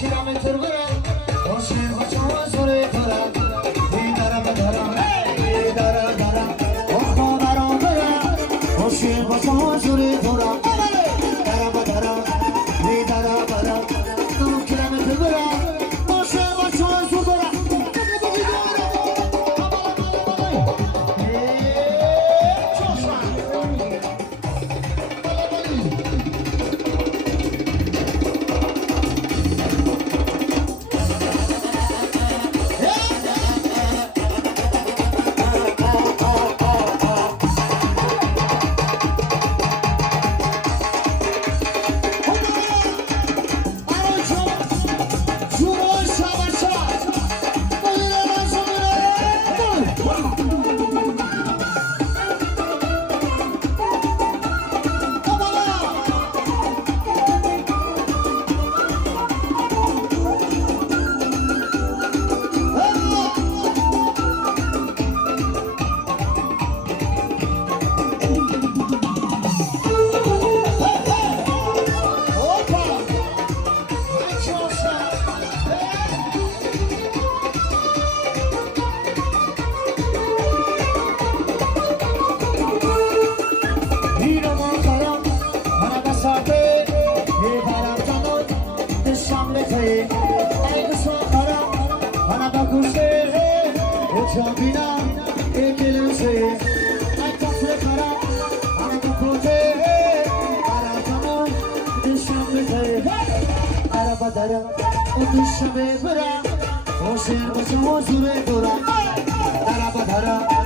kilometre bura Hoşe hoşe sore dara Dara dara dara dara Oho dara dara Hoşe hoşe sore dara Dara dara dara dara 2 kilometre bura Hoşe hoşe sore dara Jambina, ekeluse, akafle kara, arakote, arakamo, dishambe thai, arabadara, dishambe bura, hoshe hoshe sure dora, arabadara.